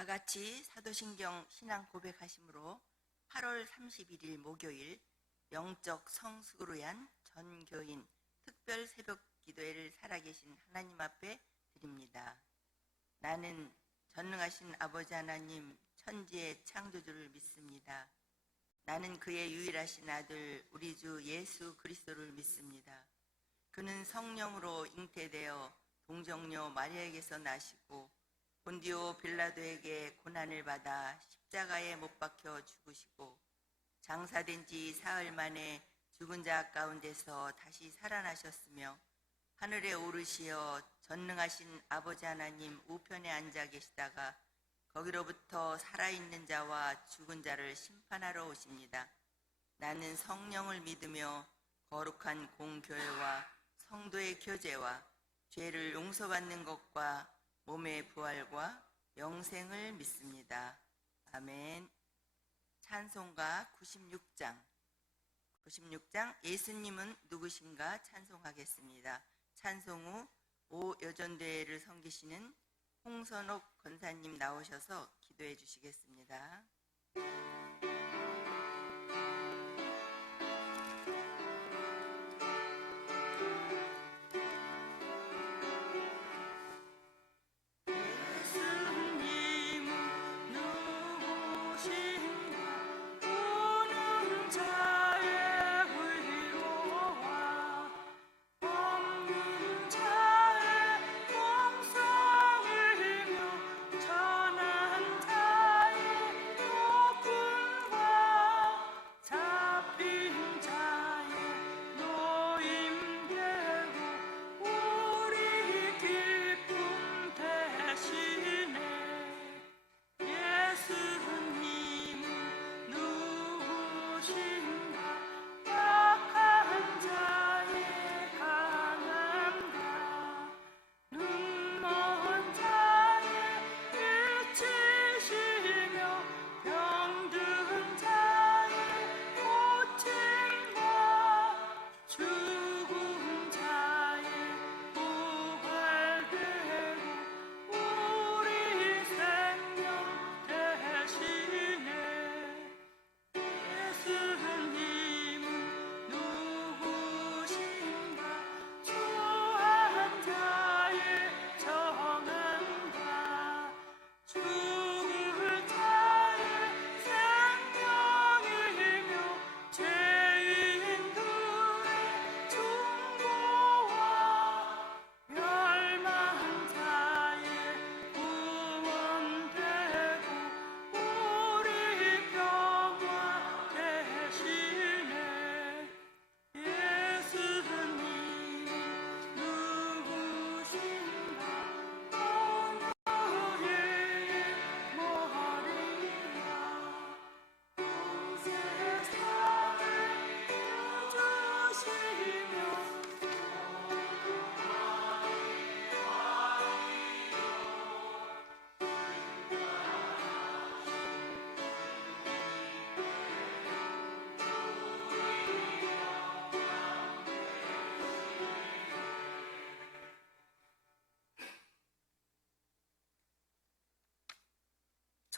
다 같이 사도신경 신앙 고백하심으로 8월 31일 목요일 영적 성숙을 위한 전교인 특별 새벽 기도회를 살아계신 하나님 앞에 드립니다. 나는 전능하신 아버지 하나님 천지의 창조주를 믿습니다. 나는 그의 유일하신 아들 우리 주 예수 그리스도를 믿습니다. 그는 성령으로 잉태되어 동정녀 마리아에게서 나시고 본디오 빌라도에게 고난을 받아 십자가에 못 박혀 죽으시고 장사된 지 사흘 만에 죽은 자 가운데서 다시 살아나셨으며 하늘에 오르시어 전능하신 아버지 하나님 우편에 앉아 계시다가 거기로부터 살아있는 자와 죽은 자를 심판하러 오십니다. 나는 성령을 믿으며 거룩한 공교회와 성도의 교제와 죄를 용서받는 것과 몸의 부활과 영생을 믿습니다. 아멘. 찬송가 96장 예수님은 누구신가 찬송하겠습니다. 찬송 후 오여전대회를 섬기시는 홍선옥 권사님 나오셔서 기도해 주시겠습니다.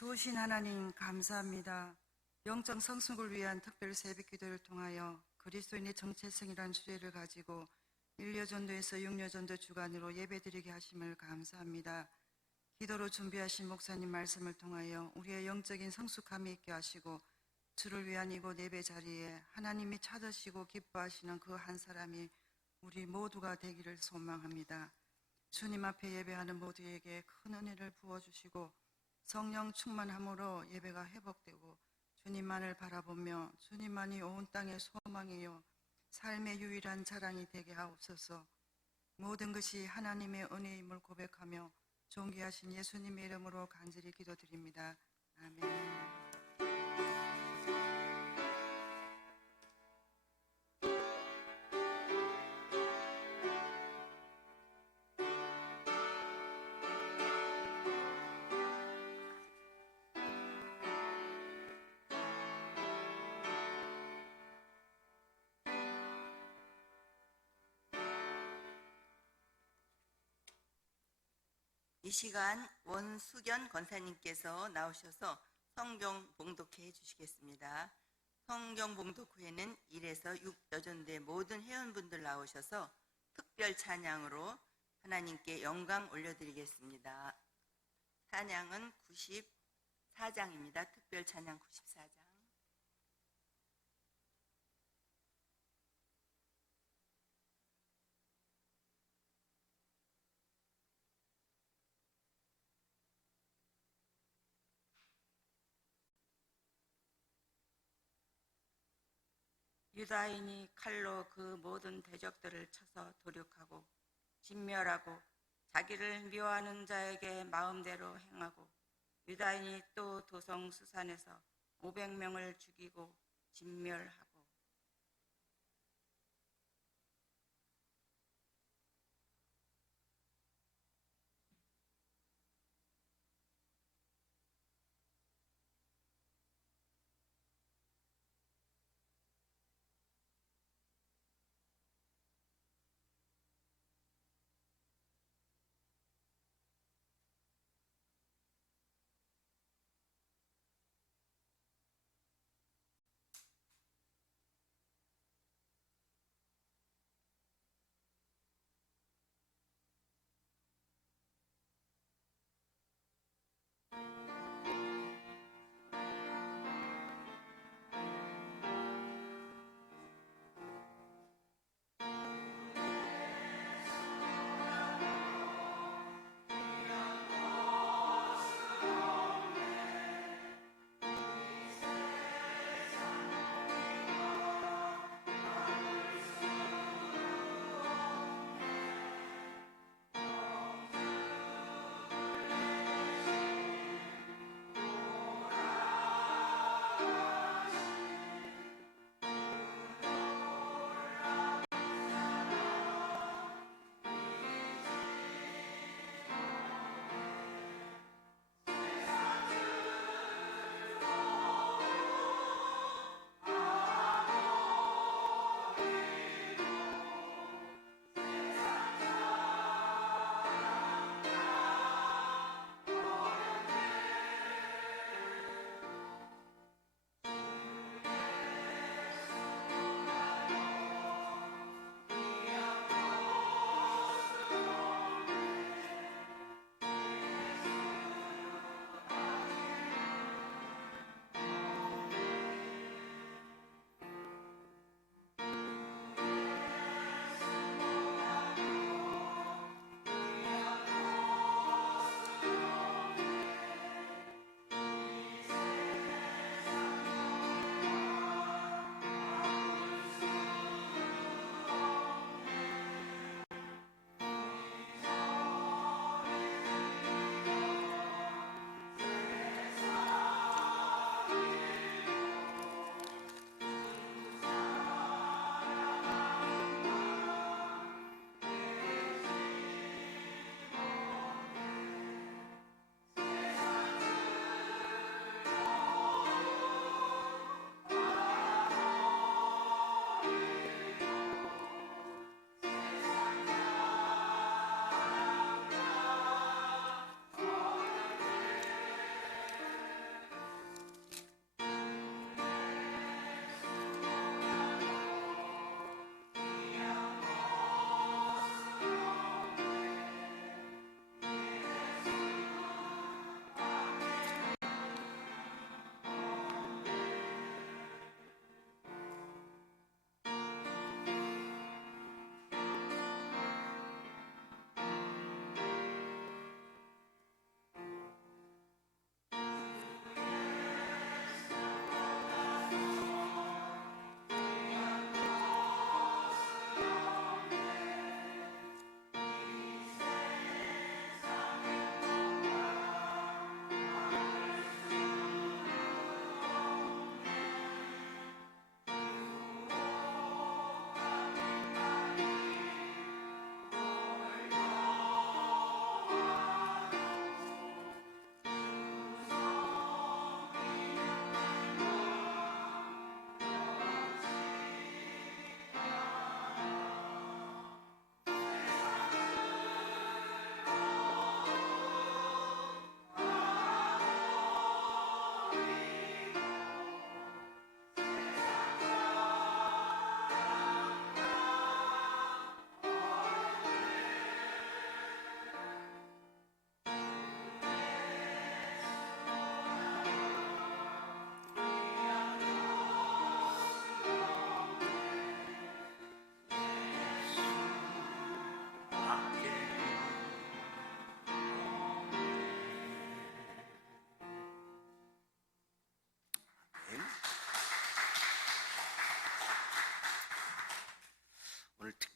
좋으신 하나님 감사합니다. 영적 성숙을 위한 특별 새벽 기도를 통하여 그리스도인의 정체성이라는 주제를 가지고 1여전도에서 6여전도 주간으로 예배드리게 하심을 감사합니다. 기도로 준비하신 목사님 말씀을 통하여 우리의 영적인 성숙함이 있게 하시고 주를 위한 이곳 예배 자리에 하나님이 찾으시고 기뻐하시는 그 한 사람이 우리 모두가 되기를 소망합니다. 주님 앞에 예배하는 모두에게 큰 은혜를 부어주시고 성령 충만함으로 예배가 회복되고 주님만을 바라보며 주님만이 온 땅의 소망이요 삶의 유일한 자랑이 되게 하옵소서. 모든 것이 하나님의 은혜임을 고백하며 존귀하신 예수님의 이름으로 간절히 기도드립니다. 아멘. 이 시간 원수견 권사님께서 나오셔서 성경 봉독해 주시겠습니다. 성경 봉독 후에는 1에서 6여전대 모든 회원분들 나오셔서 특별 찬양으로 하나님께 영광 올려드리겠습니다. 찬양은 94장입니다. 특별 찬양 94장. 유다인이 칼로 그 모든 대적들을 쳐서 도륙하고 진멸하고 자기를 미워하는 자에게 마음대로 행하고 유다인이 또 도성 수산에서 500명을 죽이고 진멸하고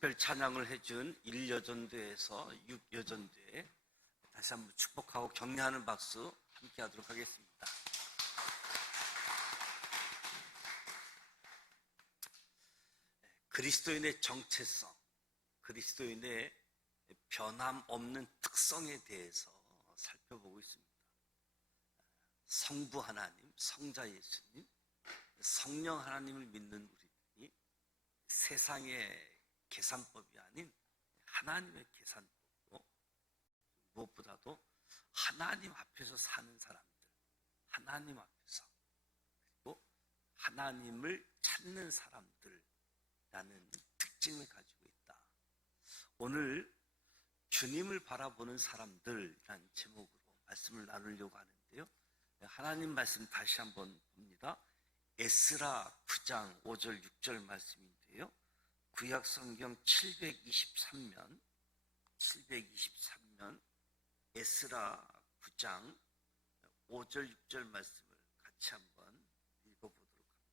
특별 찬양을 해준 1여전도에서 6여전도에 다시 한번 축복하고 격려하는 박수 함께 하도록 하겠습니다. 그리스도인의 정체성, 그리스도인의 변함없는 특성에 대해서 살펴보고 있습니다. 성부 하나님, 성자 예수님, 성령 하나님을 믿는 우리들이 세상의 계산법이 아닌 하나님의 계산법으로 무엇보다도 하나님 앞에서 사는 사람들, 하나님 앞에서 그리고 하나님을 찾는 사람들이라는 특징을 가지고 있다. 오늘 주님을 바라보는 사람들이라는 제목으로 말씀을 나누려고 하는데요. 하나님 말씀 다시 한번 봅니다. 에스라 9장 5절 6절 말씀인데요. 구약 성경 723면 에스라 9장 5절 6절 말씀을 같이 한번 읽어보도록 합니다.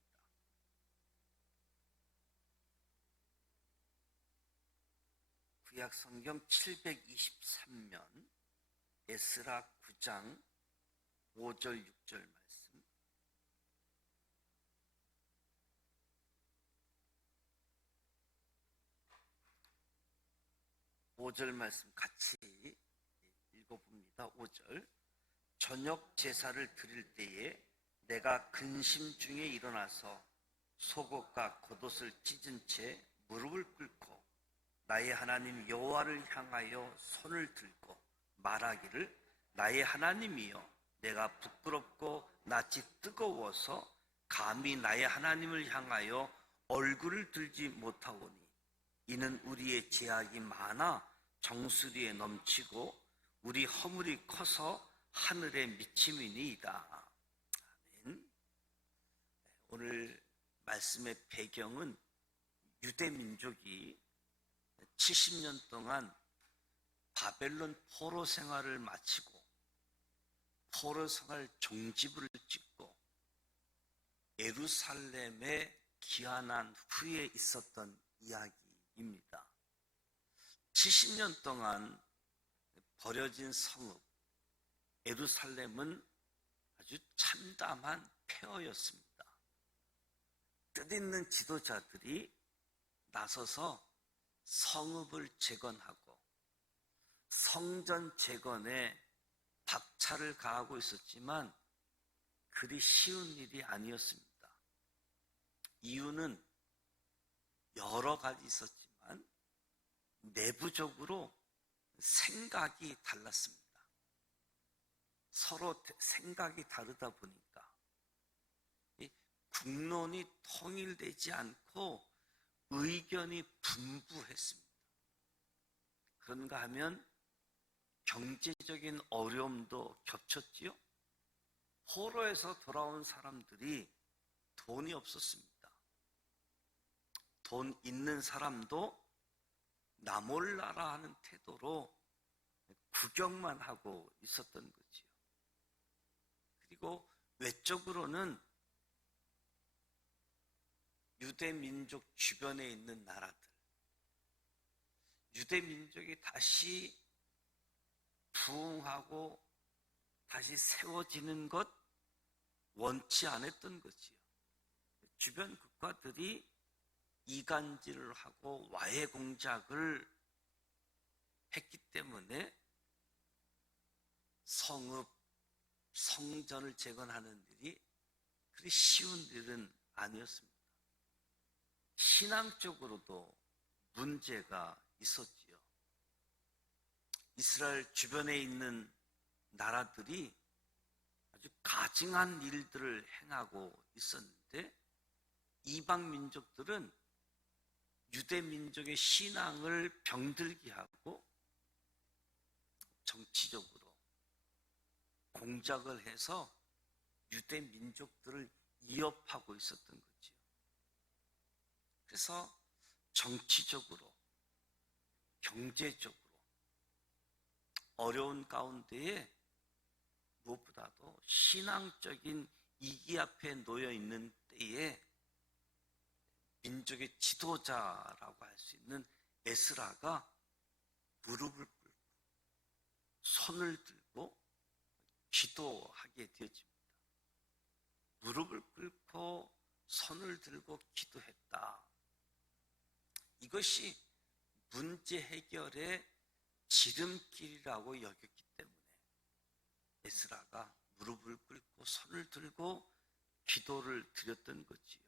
구약 성경 723면 에스라 9장 5절 6절 말씀. (5절) 말씀 같이 읽어봅니다. 5절. 저녁 제사를 드릴 때에 내가 근심 중에 일어나서 속옷과 겉옷을 찢은 채 무릎을 꿇고 나의 하나님 여호와를 향하여 손을 들고 말하기를 나의 하나님이여 내가 부끄럽고 낯이 뜨거워서 감히 나의 하나님을 향하여 얼굴을 들지 못하오니 이는 우리의 죄악이 많아 정수리에 넘치고 우리 허물이 커서 하늘에 미침이니이다. 아멘. 오늘 말씀의 배경은 유대 민족이 70년 동안 바벨론 포로 생활을 마치고 포로 생활 종지부를 찍고 예루살렘에 귀환한 후에 있었던 이야기입니다. 70년 동안 버려진 성읍 예루살렘은 아주 참담한 폐허였습니다. 뜻있는 지도자들이 나서서 성읍을 재건하고 성전 재건에 박차를 가하고 있었지만 그리 쉬운 일이 아니었습니다. 이유는 여러 가지 있었지만 내부적으로 생각이 달랐습니다. 서로 생각이 다르다 보니까 국론이 통일되지 않고 의견이 분분했습니다. 그런가 하면 경제적인 어려움도 겹쳤지요. 포로에서 돌아온 사람들이 돈이 없었습니다. 돈 있는 사람도 나 몰라라 하는 태도로 구경만 하고 있었던 거지요. 그리고 외적으로는 유대 민족 주변에 있는 나라들, 유대 민족이 다시 부흥하고 다시 세워지는 것 원치 않았던 거지요. 주변 국가들이 이간질을 하고 와해 공작을 했기 때문에 성읍, 성전을 재건하는 일이 그리 쉬운 일은 아니었습니다. 신앙적으로도 문제가 있었지요. 이스라엘 주변에 있는 나라들이 아주 가증한 일들을 행하고 있었는데 이방 민족들은 유대 민족의 신앙을 병들게 하고 정치적으로 공작을 해서 유대 민족들을 위협하고 있었던 거지요. 그래서 정치적으로, 경제적으로 어려운 가운데에 무엇보다도 신앙적인 위기 앞에 놓여 있는 때에 민족의 지도자라고 할 수 있는 에스라가 무릎을 꿇고 손을 들고 기도하게 되어집니다. 무릎을 꿇고 손을 들고 기도했다. 이것이 문제 해결의 지름길이라고 여겼기 때문에 에스라가 무릎을 꿇고 손을 들고 기도를 드렸던 거지요.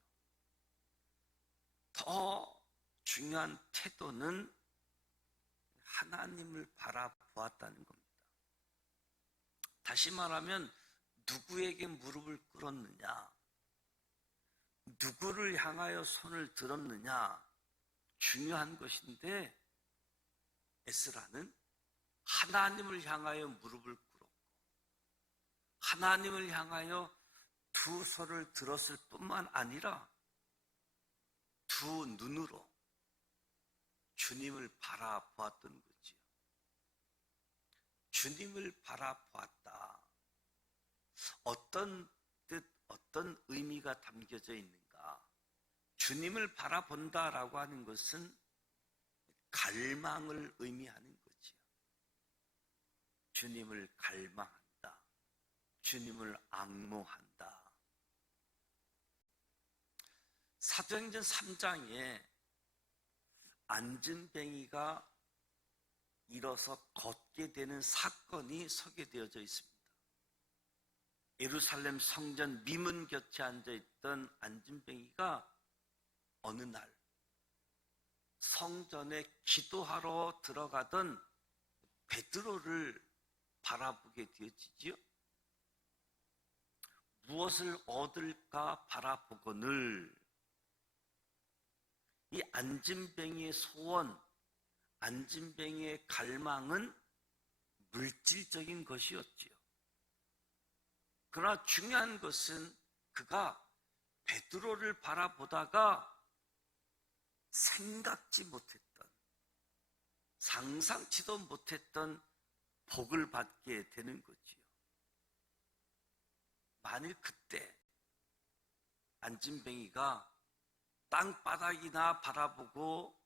더 중요한 태도는 하나님을 바라보았다는 겁니다. 다시 말하면 누구에게 무릎을 꿇었느냐, 누구를 향하여 손을 들었느냐 중요한 것인데, 에스라는 하나님을 향하여 무릎을 꿇었고 하나님을 향하여 두 손을 들었을 뿐만 아니라 두 눈으로 주님을 바라보았던 거지요. 주님을 바라보았다. 어떤 뜻, 어떤 의미가 담겨져 있는가? 주님을 바라본다라고 하는 것은 갈망을 의미하는 거지요. 주님을 갈망한다. 주님을 앙모한다. 사도행전 3장에 안진뱅이가 일어서 걷게 되는 사건이 소개되어져 있습니다. 예루살렘 성전 미문 곁에 앉아있던 안진뱅이가 어느 날 성전에 기도하러 들어가던 베드로를 바라보게 되어지지요. 무엇을 얻을까 바라보거늘 이 안진뱅이의 소원, 안진뱅이의 갈망은 물질적인 것이었지요. 그러나 중요한 것은 그가 베드로를 바라보다가 생각지 못했던, 상상치도 못했던 복을 받게 되는 거지요. 만일 그때 안진뱅이가 땅바닥이나 바라보고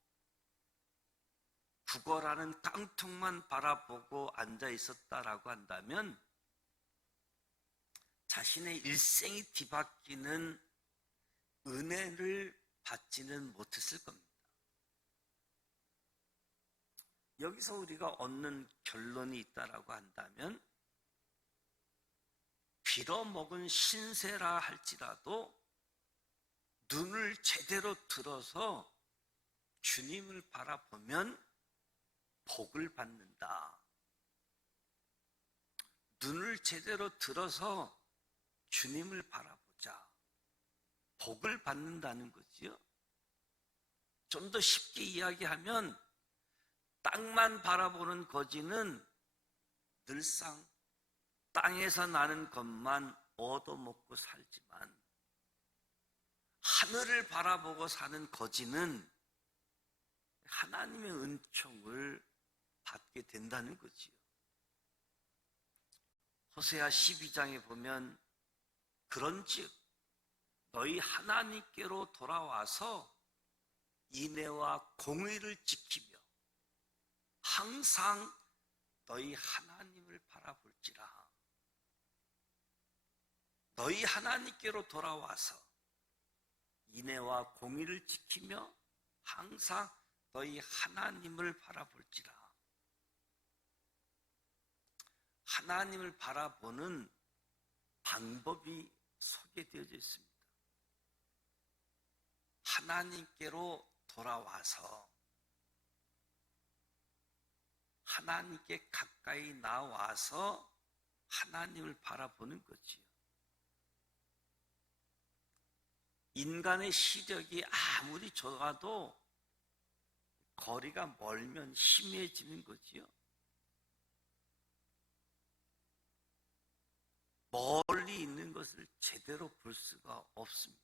구걸하는 깡통만 바라보고 앉아 있었다라고 한다면 자신의 일생이 뒤바뀌는 은혜를 받지는 못했을 겁니다. 여기서 우리가 얻는 결론이 있다라고 한다면 빌어먹은 신세라 할지라도 눈을 제대로 들어서 주님을 바라보면 복을 받는다. 눈을 제대로 들어서 주님을 바라보자. 복을 받는다는 거지요. 좀 더 쉽게 이야기하면 땅만 바라보는 거지는 늘상 땅에서 나는 것만 얻어먹고 살지만 하늘을 바라보고 사는 거지는 하나님의 은총을 받게 된다는 거지요. 호세아 12장에 보면 그런즉 너희 하나님께로 돌아와서 인애와 공의를 지키며 항상 너희 하나님을 바라볼지라. 너희 하나님께로 돌아와서 인애와 공의를 지키며 항상 너희 하나님을 바라볼지라. 하나님을 바라보는 방법이 소개되어져 있습니다. 하나님께로 돌아와서 하나님께 가까이 나와서 하나님을 바라보는 거지요. 인간의 시력이 아무리 좋아도 거리가 멀면 희미해지는 거지요. 멀리 있는 것을 제대로 볼 수가 없습니다.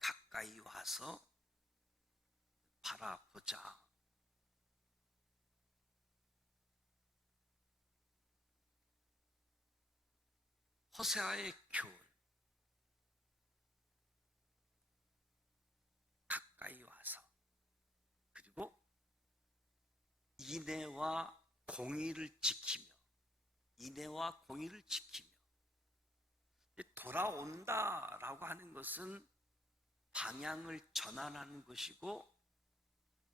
가까이 와서 바라보자. 호세아의 교훈. 가까이 와서 인애와 공의를 지키며 돌아온다라고 하는 것은 방향을 전환하는 것이고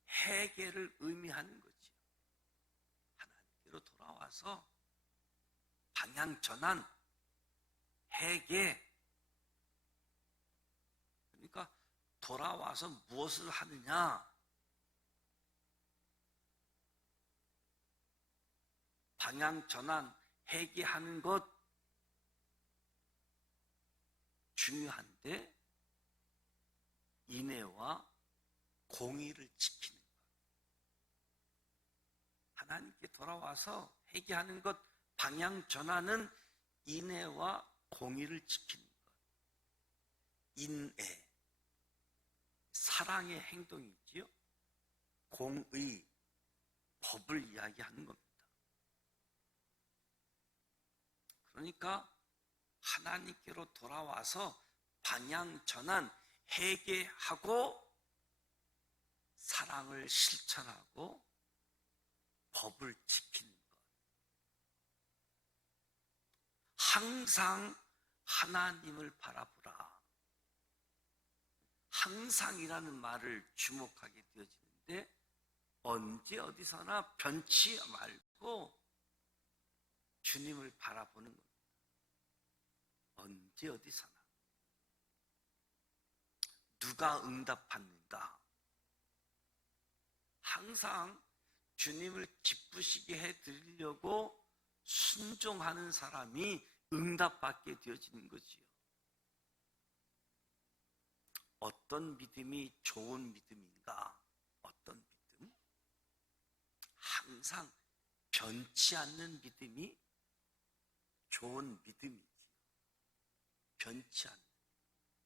회개를 의미하는 거지요. 하나님께로 돌아와서 방향 전환, 회개. 그러니까 돌아와서 무엇을 하느냐? 방향 전환, 회개하는 것 중요한데 인애와 공의를 지키는 것. 하나님께 돌아와서 회개하는 것, 방향 전환은 인애와 공의를 지키는 것. 인애, 사랑의 행동이지요. 공의, 법을 이야기하는 겁니다. 그러니까 하나님께로 돌아와서 방향 전환, 회개하고 사랑을 실천하고 법을 지키는 것. 항상 하나님을 바라보라. 항상이라는 말을 주목하게 되어지는데 언제 어디서나 변치 말고 주님을 바라보는 겁니다. 언제 어디서나. 누가 응답합니다. 항상 주님을 기쁘시게 해드리려고 순종하는 사람이 응답받게 되어지는 거지요. 어떤 믿음이 좋은 믿음인가? 어떤 믿음? 항상 변치 않는 믿음이 좋은 믿음이지. 변치 않는.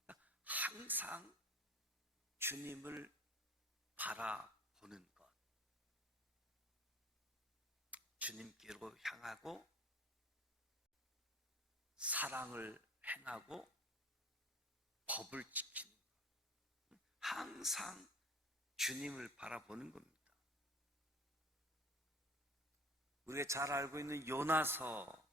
그러니까 항상 주님을 바라보는 것. 주님께로 향하고 사랑을 행하고 법을 지키는 것. 항상 주님을 바라보는 겁니다. 우리가 잘 알고 있는 요나도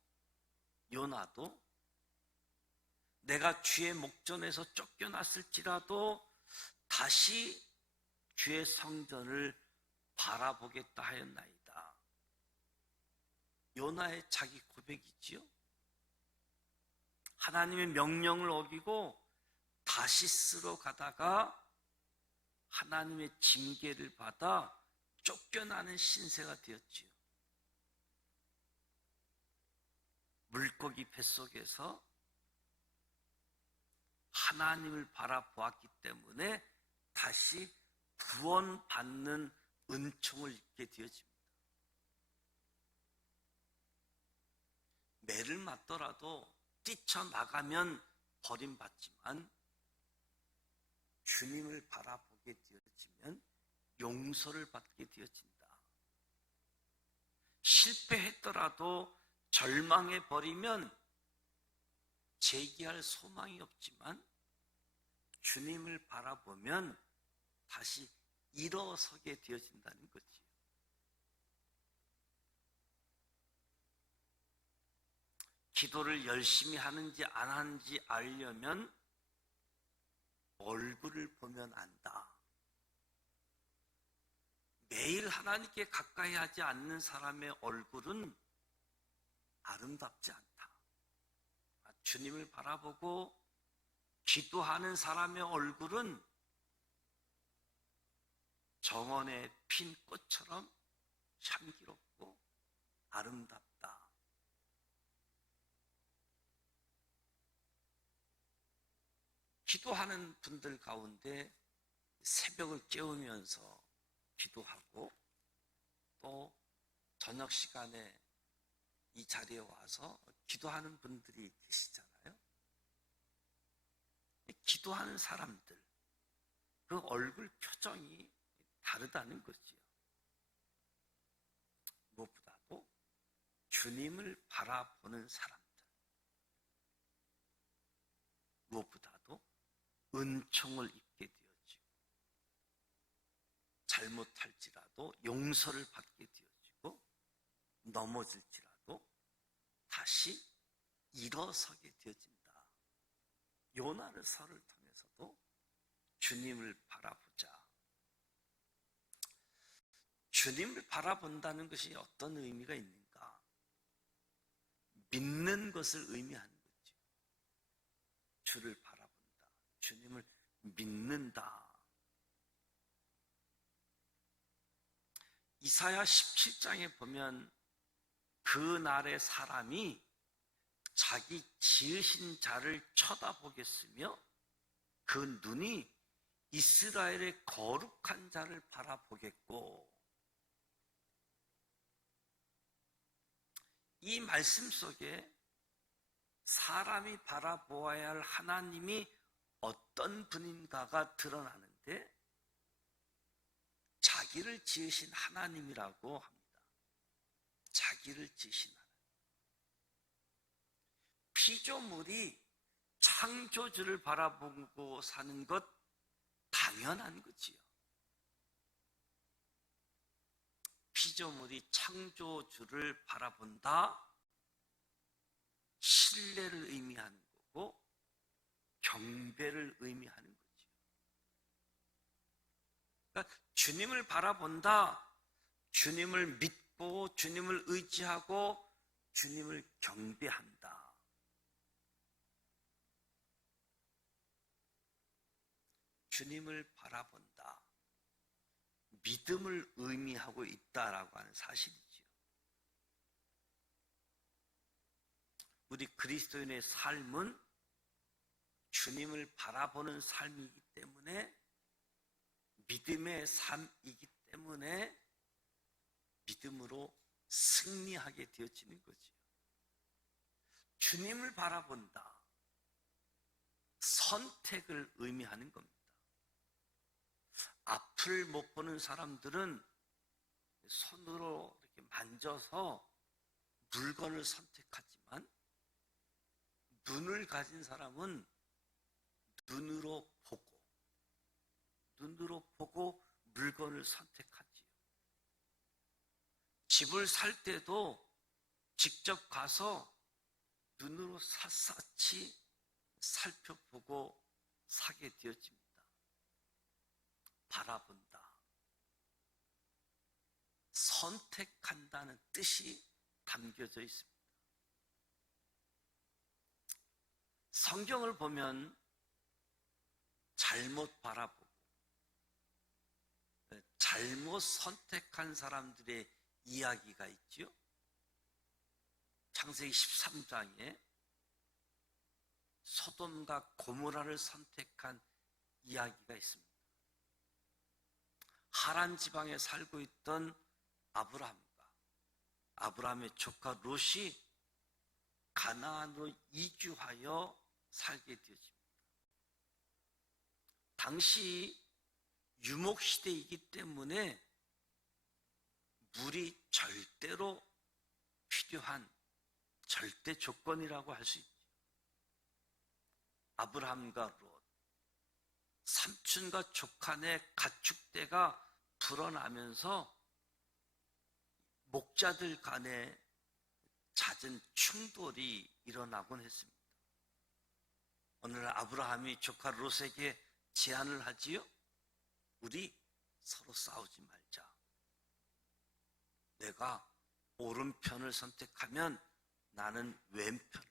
내가 주의 목전에서 쫓겨났을지라도 다시 주의 성전을 바라보겠다 하였나이다. 요나의 자기 고백이지요. 하나님의 명령을 어기고 다시스로 가다가 하나님의 징계를 받아 쫓겨나는 신세가 되었지요. 물고기 뱃속에서 하나님을 바라보았기 때문에 다시 구원받는 은총을 입게 되어집니다. 매를 맞더라도 뛰쳐나가면 버림받지만 주님을 바라보게 되어지면 용서를 받게 되어진다. 실패했더라도 절망해 버리면 재기할 소망이 없지만 주님을 바라보면 다시 일어서게 되어진다는 거지요. 기도를 열심히 하는지 안 하는지 알려면 얼굴을 보면 안다. 매일 하나님께 가까이 하지 않는 사람의 얼굴은 아름답지 않다. 주님을 바라보고 기도하는 사람의 얼굴은 정원에 핀 꽃처럼 향기롭고 아름답다. 기도하는 분들 가운데 새벽을 깨우면서 기도하고 또 저녁 시간에 이 자리에 와서 기도하는 분들이 계시잖아요. 기도하는 사람들, 그 얼굴 표정이 다르다는 거지요. 무엇보다도 주님을 바라보는 사람들, 무엇보다도 은총을 입게 되어지고 잘못할지라도 용서를 받게 되어지고 넘어질지라도 다시 일어서게 되어진다. 요나서를 통해서도 주님을 바라보자. 주님을 바라본다는 것이 어떤 의미가 있는가? 믿는 것을 의미하는 거죠. 주를 바라본다. 주님을 믿는다. 이사야 17장에 보면 그날의 사람이 자기 지으신 자를 쳐다보겠으며 그 눈이 이스라엘의 거룩한 자를 바라보겠고, 이 말씀 속에 사람이 바라보아야 할 하나님이 어떤 분인가가 드러나는데 자기를 지으신 하나님이라고 합니다. 자기를 지으신 하나님. 피조물이 창조주를 바라보고 사는 것 당연한 거지요. 피조물이 창조주를 바라본다, 신뢰를 의미하는 거고 경배를 의미하는 거지요. 그러니까 주님을 바라본다, 주님을 믿고 주님을 의지하고 주님을 경배한다. 주님을 바라본다. 믿음을 의미하고 있다라고 하는 사실이지요. 우리 그리스도인의 삶은 주님을 바라보는 삶이기 때문에, 믿음의 삶이기 때문에 믿음으로 승리하게 되어지는 거지요. 주님을 바라본다. 선택을 의미하는 겁니다. 앞을 못 보는 사람들은 손으로 이렇게 만져서 물건을 선택하지만, 눈을 가진 사람은 눈으로 보고 물건을 선택하지요. 집을 살 때도 직접 가서 눈으로 샅샅이 살펴보고 사게 되어집니다. 바라본다. 선택한다는 뜻이 담겨져 있습니다. 성경을 보면 잘못 바라보고 잘못 선택한 사람들의 이야기가 있죠. 창세기 13장에 소돔과 고모라를 선택한 이야기가 있습니다. 하란 지방에 살고 있던 아브라함과 아브라함의 조카 롯이 가나안으로 이주하여 살게 되어집니다. 당시 유목시대이기 때문에 물이 절대로 필요한 절대 조건이라고 할 수 있죠. 아브라함과 롯, 삼촌과 조카네 가축대가 불어나면서 목자들 간에 잦은 충돌이 일어나곤 했습니다. 어느 날 아브라함이 조카 롯에게 제안을 하지요. 우리 서로 싸우지 말자. 내가 오른편을 선택하면 나는 왼편을,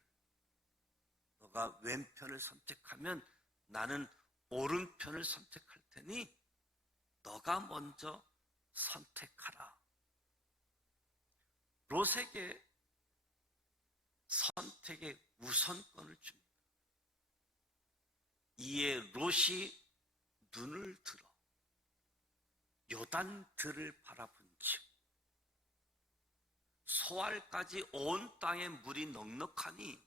너가 왼편을 선택하면 나는 오른편을 선택할 테니 너가 먼저 선택하라. 롯에게 선택의 우선권을 줍니다. 이에 롯이 눈을 들어 요단들을 바라본 즉 소알까지 온 땅에 물이 넉넉하니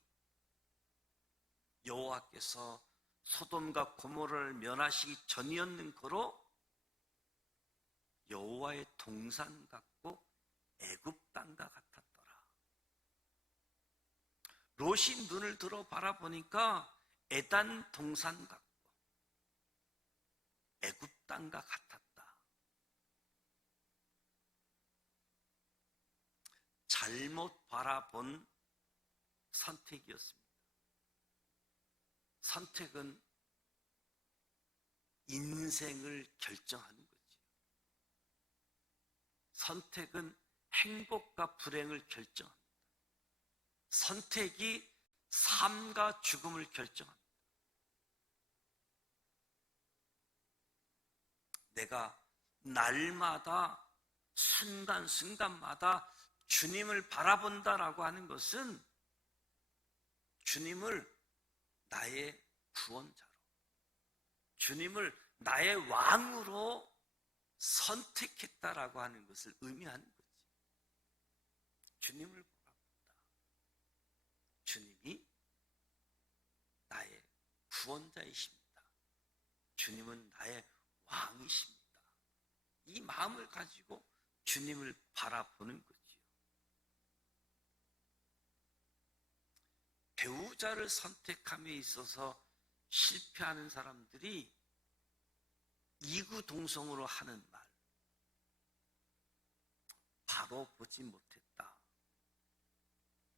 여호와께서 소돔과 고모라를 멸하시기 전이었는 거로 여호와의 동산 같고 애굽 땅과 같았더라. 롯이 눈을 들어 바라보니까 에단 동산 같고 애굽 땅과 같았다. 잘못 바라본 선택이었습니다. 선택은 인생을 결정하는 거지. 선택은 행복과 불행을 결정합니다. 선택이 삶과 죽음을 결정합니다. 내가 날마다 순간순간마다 주님을 바라본다라고 하는 것은 주님을 나의 구원자로, 주님을 나의 왕으로 선택했다라고 하는 것을 의미하는 거지. 주님을 바라본다. 주님이 나의 구원자이십니다. 주님은 나의 왕이십니다. 이 마음을 가지고 주님을 바라보는 거지요. 배우자를 선택함에 있어서 실패하는 사람들이 이구동성으로 하는 말, 바로 보지 못했다.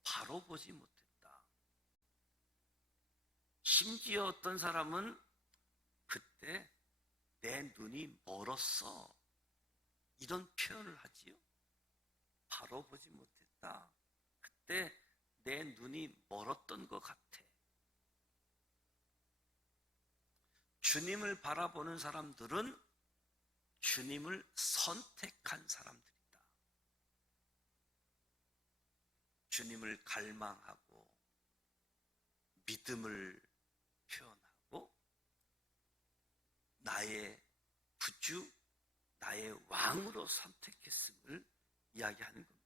바로 보지 못했다. 심지어 어떤 사람은 그때 내 눈이 멀었어, 이런 표현을 하지요. 바로 보지 못했다. 그때 내 눈이 멀었던 것 같아. 주님을 바라보는 사람들은 주님을 선택한 사람들이다. 주님을 갈망하고 믿음을 표현하고 나의 구주, 나의 왕으로 선택했음을 이야기하는 겁니다.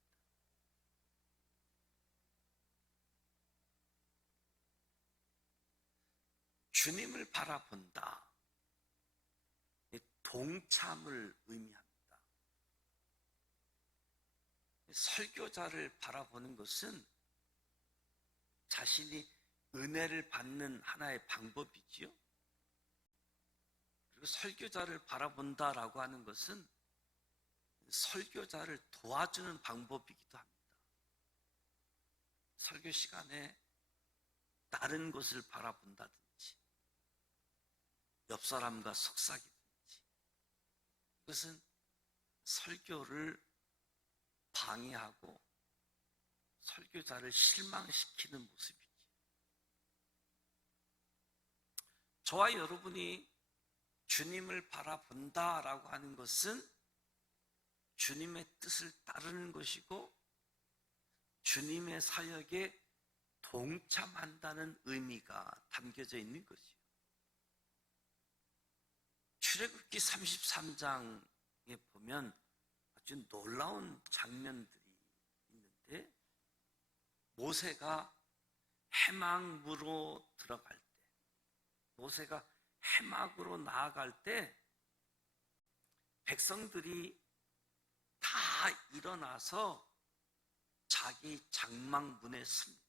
주님을 바라본다. 동참을 의미합니다. 설교자를 바라보는 것은 자신이 은혜를 받는 하나의 방법이지요. 그리고 설교자를 바라본다라고 하는 것은 설교자를 도와주는 방법이기도 합니다. 설교 시간에 다른 곳을 바라본다든지, 옆 사람과 속삭이든지, 그것은 설교를 방해하고 설교자를 실망시키는 모습이지. 저와 여러분이 주님을 바라본다라고 하는 것은 주님의 뜻을 따르는 것이고 주님의 사역에 동참한다는 의미가 담겨져 있는 거지요. 출애굽기 33장에 보면 아주 놀라운 장면들이 있는데, 모세가 해막으로 들어갈 때, 모세가 해막으로 나아갈 때 백성들이 다 일어나서 자기 장막문에 섭니다.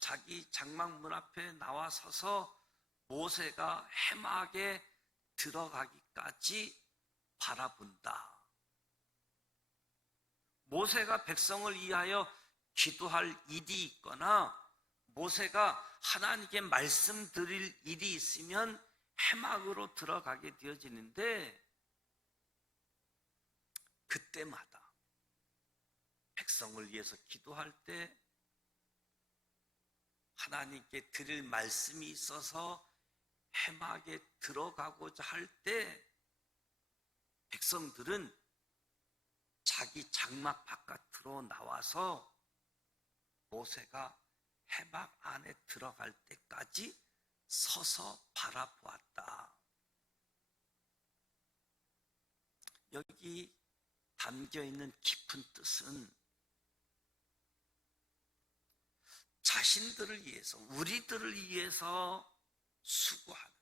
자기 장막문 앞에 나와 서서 모세가 해막에 들어가기까지 바라본다. 모세가 백성을 위하여 기도할 일이 있거나 모세가 하나님께 말씀드릴 일이 있으면 해막으로 들어가게 되어지는데, 그때마다 백성을 위해서 기도할 때, 하나님께 드릴 말씀이 있어서 해막에 들어가고자 할 때 백성들은 자기 장막 바깥으로 나와서 모세가 해막 안에 들어갈 때까지 서서 바라보았다. 여기 담겨있는 깊은 뜻은 자신들을 위해서, 우리들을 위해서 수고하는,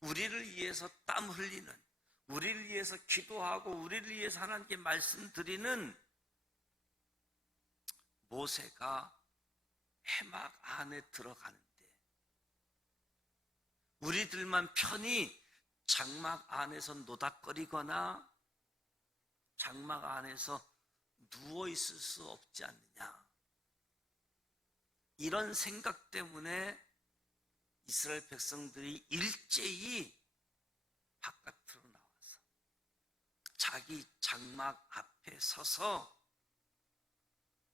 우리를 위해서 땀 흘리는, 우리를 위해서 기도하고 우리를 위해서 하나님께 말씀드리는 모세가 해막 안에 들어가는데, 우리들만 편히 장막 안에서 노닥거리거나 장막 안에서 누워 있을 수 없지 않느냐. 이런 생각 때문에 이스라엘 백성들이 일제히 바깥으로 나와서 자기 장막 앞에 서서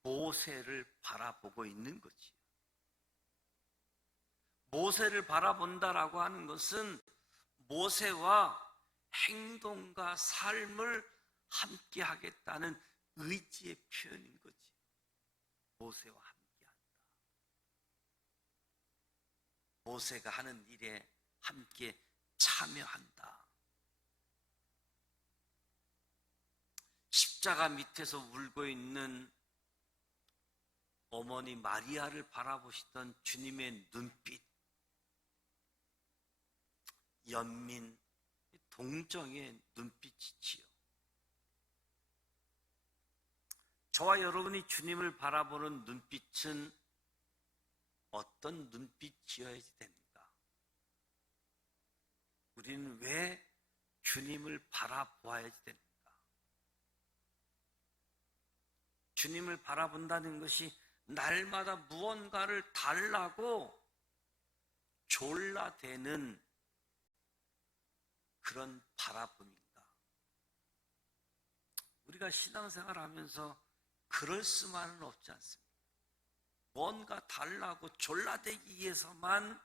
모세를 바라보고 있는 거지. 모세를 바라본다라고 하는 것은 모세와 행동과 삶을 함께 하겠다는 의지의 표현인 거지. 모세와 함께한다. 모세가 하는 일에 함께 참여한다. 십자가 밑에서 울고 있는 어머니 마리아를 바라보시던 주님의 눈빛, 연민, 동정의 눈빛이지요. 저와 여러분이 주님을 바라보는 눈빛은 어떤 눈빛이어야 됩니까? 우리는 왜 주님을 바라보아야 됩니까? 주님을 바라본다는 것이 날마다 무언가를 달라고 졸라대는 그런 바라봄인가? 우리가 신앙생활 하면서 그럴 수만은 없지 않습니까? 뭔가 달라고 졸라대기 위해서만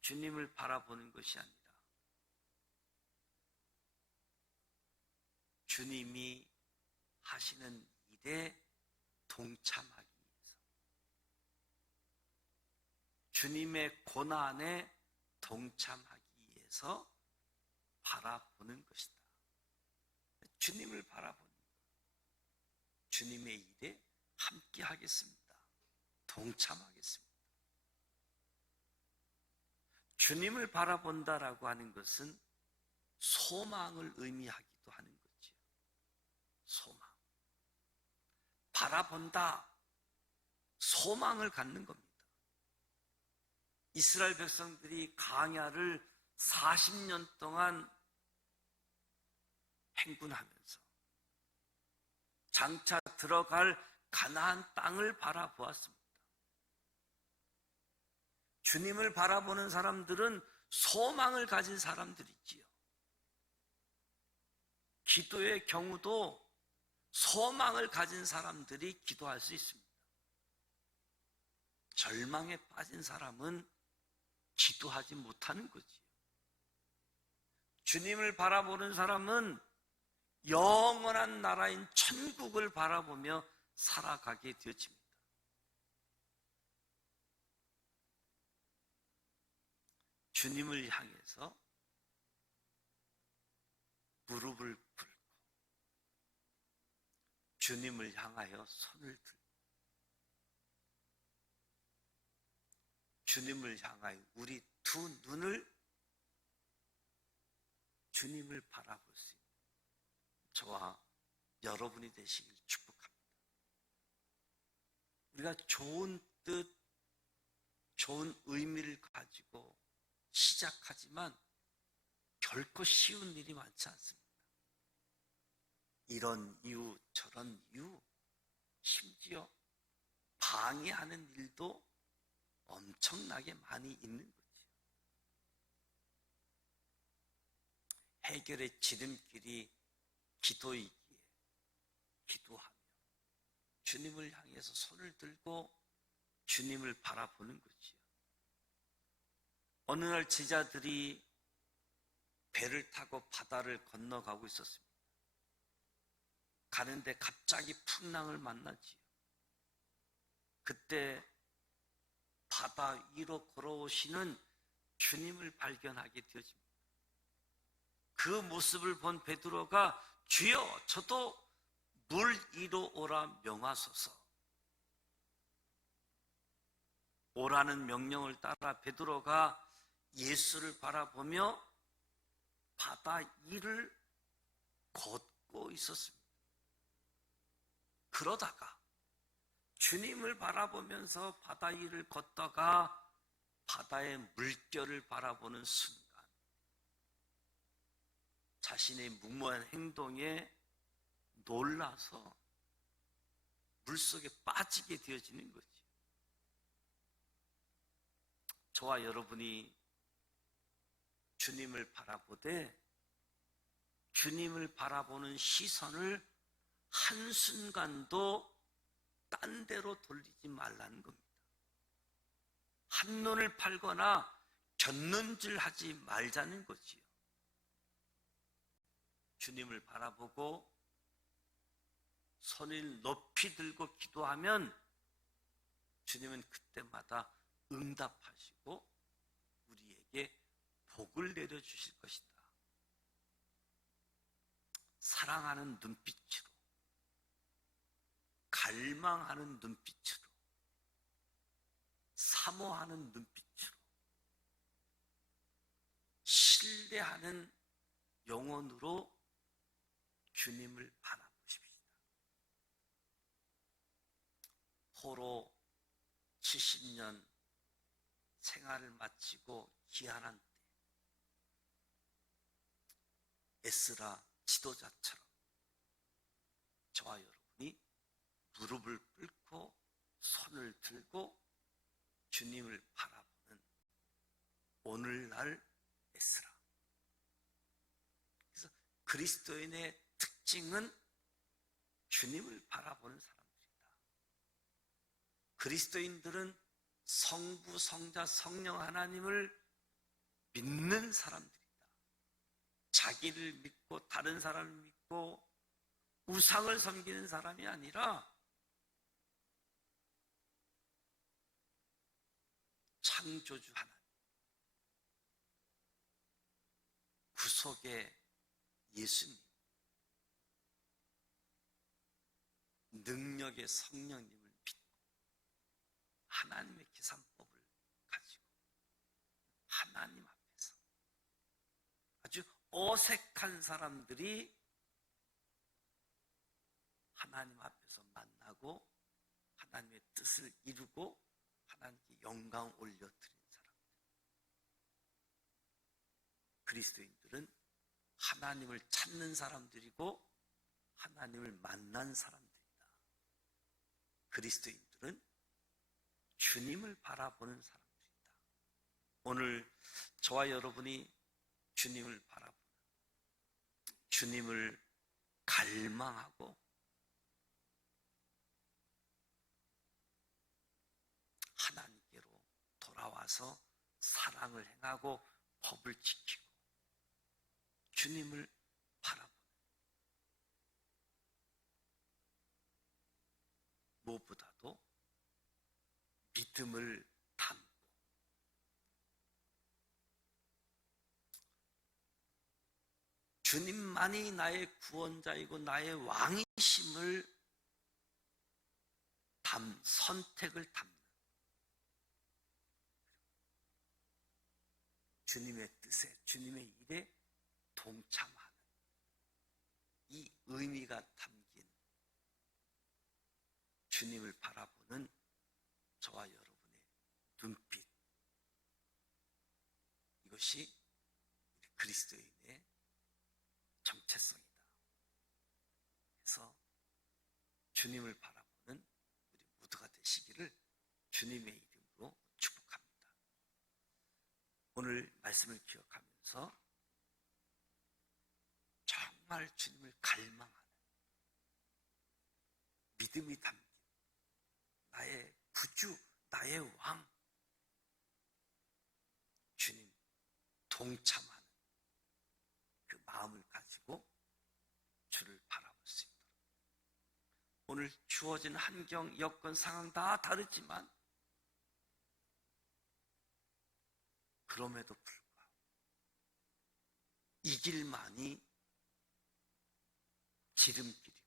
주님을 바라보는 것이 아니라 주님이 하시는 일에 동참하기 위해서, 주님의 고난에 동참하기 위해서 바라보는 것이다. 주님을 바라보는 것, 주님의 일에 함께 하겠습니다. 동참하겠습니다. 주님을 바라본다라고 하는 것은 소망을 의미하기도 하는 거지요. 소망. 바라본다, 소망을 갖는 겁니다. 이스라엘 백성들이 광야를 40년 동안 행군하면서 장차 들어갈 가나안 땅을 바라보았습니다. 주님을 바라보는 사람들은 소망을 가진 사람들이지요. 기도의 경우도 소망을 가진 사람들이 기도할 수 있습니다. 절망에 빠진 사람은 기도하지 못하는 거지요. 주님을 바라보는 사람은 영원한 나라인 천국을 바라보며 살아가게 되어집니다. 주님을 향해서 무릎을 꿇고 주님을 향하여 손을 들고 주님을 향하여 우리 두 눈을 주님을 바라볼 수 있는 저와 여러분이 되시길 축복합니다. 우리가 좋은 뜻, 좋은 의미를 가지고 시작하지만 결코 쉬운 일이 많지 않습니다. 이런 이유, 저런 이유, 심지어 방해하는 일도 엄청나게 많이 있는 거지요. 해결의 지름길이 기도이기에 기도하며 주님을 향해서 손을 들고 주님을 바라보는 거지요. 어느 날 제자들이 배를 타고 바다를 건너가고 있었습니다. 가는데 갑자기 풍랑을 만나지요. 그때 바다 위로 걸어오시는 주님을 발견하게 되어집니다. 그 모습을 본 베드로가 주여 저도 물 위로 오라 명하소서. 오라는 명령을 따라 베드로가 예수를 바라보며 바다 위를 걷고 있었습니다. 그러다가 주님을 바라보면서 바다 위를 걷다가 바다의 물결을 바라보는 순간 자신의 무모한 행동에 놀라서 물속에 빠지게 되어지는 거지. 저와 여러분이 주님을 바라보되 주님을 바라보는 시선을 한순간도 딴 데로 돌리지 말라는 겁니다. 한눈을 팔거나 곁눈질 하지 말자는 거지요. 주님을 바라보고 손을 높이 들고 기도하면 주님은 그때마다 응답하시고 우리에게 복을 내려주실 것이다. 사랑하는 눈빛으로, 갈망하는 눈빛으로, 사모하는 눈빛으로, 신뢰하는 영혼으로 주님을 바라보십시다. 포로 70년 생활을 마치고 귀환한 때 에스라 지도자처럼 저와 여러분이 무릎을 꿇고 손을 들고 주님을 바라보는 오늘날 에스라. 그래서 그리스도인의 특징은 주님을 바라보는 사람들이다. 그리스도인들은 성부, 성자, 성령 하나님을 믿는 사람들이다. 자기를 믿고 다른 사람을 믿고 우상을 섬기는 사람이 아니라 창조주 하나님, 구속의 예수님, 능력의 성령님을 믿고 하나님의 계산법을 가지고 하나님 앞에서 아주 어색한 사람들이 하나님 앞에서 만나고 하나님의 뜻을 이루고 하나님께 영광 올려드리는 사람들. 그리스도인들은 하나님을 찾는 사람들이고 하나님을 만난 사람들이다. 그리스도인들은 주님을 바라보는 사람들이다. 오늘 저와 여러분이 주님을 바라보는, 주님을 갈망하고 하나님께로 돌아와서 사랑을 행하고 법을 지키고 주님을 바라보는, 무엇보다도 믿음을 담고 주님만이 나의 구원자이고 나의 왕이심을 선택을 담는 주님의 뜻에, 주님의 일에 동참하는 이 의미가 담긴 주님을 바라보는 저와 여러분의 눈빛, 이것이 우리 그리스도인의 정체성이다. 그래서 주님을 바라보는 우리 모두가 되시기를 주님의 이름으로 축복합니다. 오늘 말씀을 기억하면서 정말 주님을 갈망하는 믿음이 담긴 나의 구주, 나의 왕, 주님 동참하는 그 마음을 가지고 주를 바라볼 수 있도록, 오늘 주어진 환경, 여건, 상황 다 다르지만 그럼에도 불구하고 이 길만이 지름길이고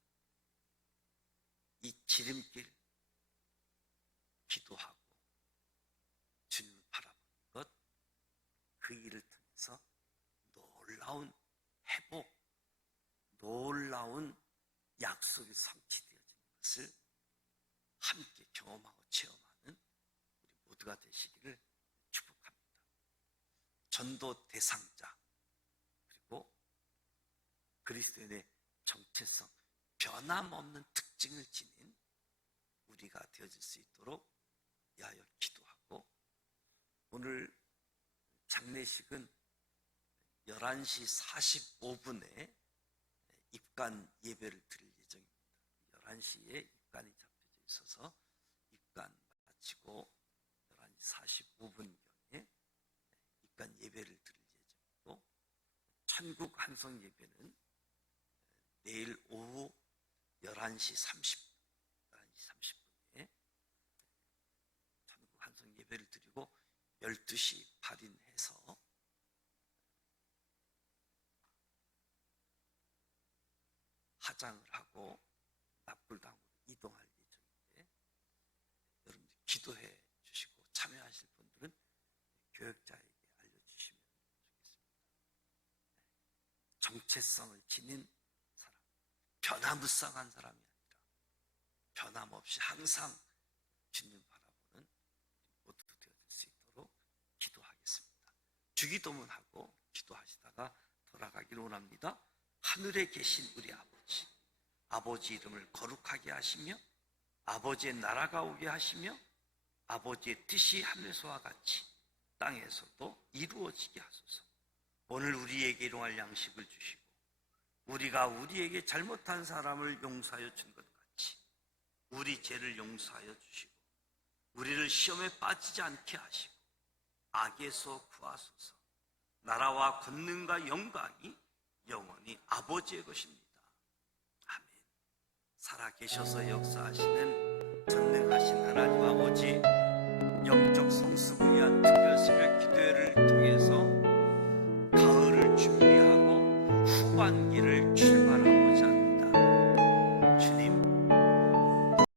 이 지름길 기도하고 주님을 바라보는 것, 그 일을 통해서 놀라운 회복, 놀라운 약속이 성취되어지는 것을 함께 경험하고 체험하는 우리 모두가 되시기를 축복합니다. 전도 대상자, 그리고 그리스도인의 정체성, 변함없는 특징을 지닌 되어질 수 있도록 위하여 기도하고, 오늘 장례식은 11시 45분에 입관 예배를 드릴 예정입니다. 11시에 입관이 잡혀져 있어서 입관 마치고 11시 45분경에 입관 예배를 드릴 예정이고, 천국 한송 예배는 내일 오후 11시 30분에 천국 한송 예배를 드리고 12시 발인해서 화장을 하고 납불당으로 이동할 예정인데, 여러분 기도해 주시고 참여하실 분들은 교역자에게 알려주시면 좋겠습니다. 정체성을 지닌 사람, 변화무쌍한 사람이 아니라 변함없이 항상 주님 바라보는 모두 되어질 수 있도록 기도하겠습니다. 주기도문하고 기도하시다가 돌아가기를 원합니다. 하늘에 계신 우리 아버지, 아버지 이름을 거룩하게 하시며 아버지의 나라가 오게 하시며 아버지의 뜻이 하늘에서와 같이 땅에서도 이루어지게 하소서. 오늘 우리에게 일용할 양식을 주시고 우리가 우리에게 잘못한 사람을 용서하여 준 것 같이 우리 죄를 용서하여 주시고 우리를 시험에 빠지지 않게 하시고 악에서 구하소서. 나라와 권능과 영광이 영원히 아버지의 것입니다. 아멘. 살아계셔서 역사하시는 전능하신 하나님 아버지,